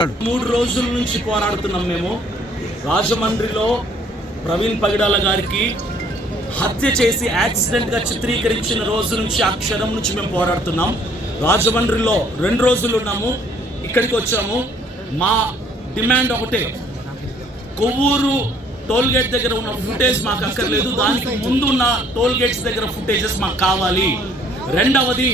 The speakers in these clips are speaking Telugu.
మూడు రోజుల నుంచి పోరాడుతున్నాం మేము. రాజమండ్రిలో ప్రవీణ్ పగిడాల గారికి హత్య చేసి యాక్సిడెంట్గా చిత్రీకరించిన రోజు నుంచి ఆ క్షణం నుంచి మేము పోరాడుతున్నాం. రాజమండ్రిలో రెండు రోజులు ఉన్నాము. ఇక్కడికి వచ్చాము. మా డిమాండ్ ఒకటే. కొవ్వూరు టోల్ గేట్ దగ్గర ఉన్న ఫుటేజ్ మాకు అక్కర్లేదు. దానికి ముందు ఉన్న టోల్ గేట్స్ దగ్గర ఫుటేజెస్ మాకు కావాలి. రెండవది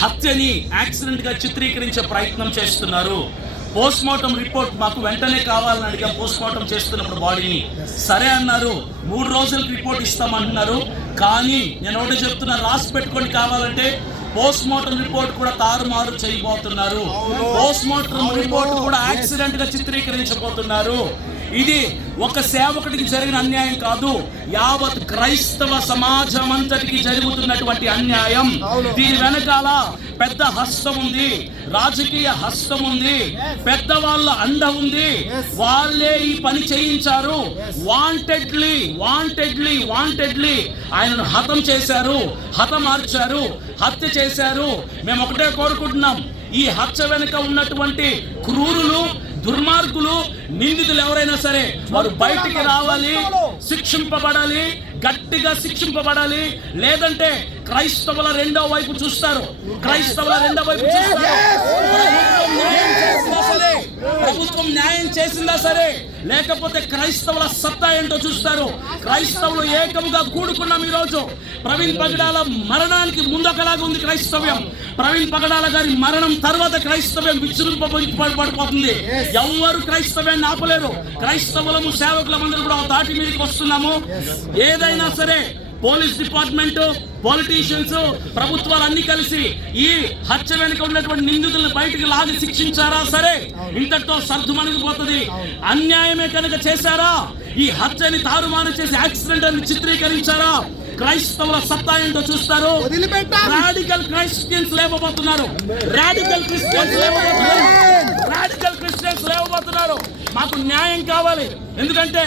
హత్యని యాక్సిడెంట్గా చిత్రీకరించే ప్రయత్నం చేస్తున్నారు. పోస్ట్ మార్టం రిపోర్ట్ మాకు వెంటనే కావాలని అడిగా. పోస్ట్ మార్టం చేస్తున్నప్పుడు బాడీని. సరే అన్నారు. మూడు రోజులకు రిపోర్ట్ ఇస్తామంటున్నారు. కానీ నేను ఒకటి చెప్తున్నా రాసి పెట్టుకొని కావాలంటే పోస్ట్ మార్టం రిపోర్ట్ కూడా తారుమారు చేయబోతున్నారు. పోస్ట్ మార్టం రిపోర్ట్ కూడా యాక్సిడెంట్గా చిత్రీకరించబోతున్నారు. ఇది ఒక సేవకుడికి జరిగిన అన్యాయం కాదు యావత్ క్రైస్తవ సమాజం అంతటికి జరుగుతున్నటువంటి అన్యాయం. దీని వెనకాల పెద్ద హస్తం ఉంది రాజకీయ హస్తం ఉంది పెద్దవాళ్ళ అండ ఉంది. వాళ్ళే ఈ పని చేయించారు. వాంటెడ్లీ వాంటెడ్లీ వాంటెడ్లీ ఆయనను హతం చేశారు హతమార్చారు హత్య చేశారు. మేము ఒకటే కోరుకుంటున్నాం ఈ హత్య వెనుక ఉన్నటువంటి క్రూరులు దుర్మార్గులు నిందితులు ఎవరైనా సరే వారు బయటికి రావాలి శిక్షింపబడాలి గట్టిగా శిక్షింపబడాలి. లేదంటే క్రైస్తవుల రెండో వైపు చూస్తారు. క్రైస్తవుల రెండో వైపు చూస్తారు. ప్రభుత్వం న్యాయం చేసిందా సరే? లేకపోతే క్రైస్తవుల సత్తా ఏంటో చూస్తారు. క్రైస్తవులు ఏకముగా కూడుకున్నాం ఈ రోజు ప్రవీణ్ పగడాల మరణానికి ముందొకలాగా ఉంది క్రైస్తవ్యం. ప్రవీణ్ పగడాల గారి మరణం తర్వాత క్రైస్తవ్యం విజృంపబడిపోతుంది ఎవరు క్రైస్తవ్యాన్ని ఆపలేరు. క్రైస్తవులము సేవకులమందరూ కూడా తాటి మీదకి వస్తున్నాము. ఏదైనా సరే పోలీస్ డిపార్ట్మెంట్ పొలిటీషియన్స్ ప్రభుత్వాలు అన్ని కలిసి ఈ హత్య వెనుక ఉన్నటువంటి నిందితులను బయటికి లాగి శిక్షించారా? సరే. ఇంతటితో సర్దుమణిగిపోతుంది అన్యాయమే కనుక చేశారా? ఈ హత్యని తారుమారు చేసి యాక్సిడెంట్ అని చిత్రీకరించారా? క్రైస్తవుల సత్తా ఏంటో చూస్తారు? రాడికల్ క్రైస్టియన్స్ లేవబోతున్నారు. రాడికల్ క్రిస్టియన్స్ రాడికల్ క్రిస్టియన్స్ మాకు న్యాయం కావాలి. ఎందుకంటే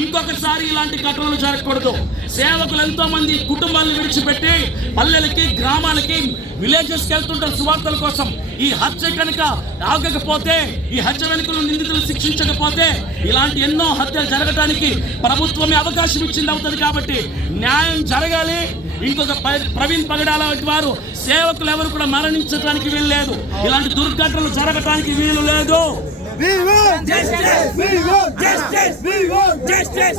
ఇంకొకసారి ఇలాంటి ఘటనలు జరగకూడదు. సేవకులు ఎంతో మంది కుటుంబాలను విడిచిపెట్టి పల్లెలకి గ్రామాలకి విలేజెస్కి వెళ్తుంటారు సువార్తల కోసం. ఈ హత్య కనుక ఆగకపోతే ఈ హత్య వెనుకలు నిందితులు శిక్షించకపోతే ఇలాంటి ఎన్నో హత్యలు జరగడానికి ప్రభుత్వమే అవకాశం ఇచ్చింది అవుతుంది కాబట్టి న్యాయం జరగాలి. ఇంకొక ప్రవీణ్ పగడాల వంటి వారు సేవకులు ఎవరు కూడా మరణించడానికి వీలు లేదు. ఇలాంటి దుర్ఘటనలు జరగటానికి వీలు లేదు.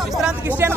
విశ్రాంతి క్రిస్టియన్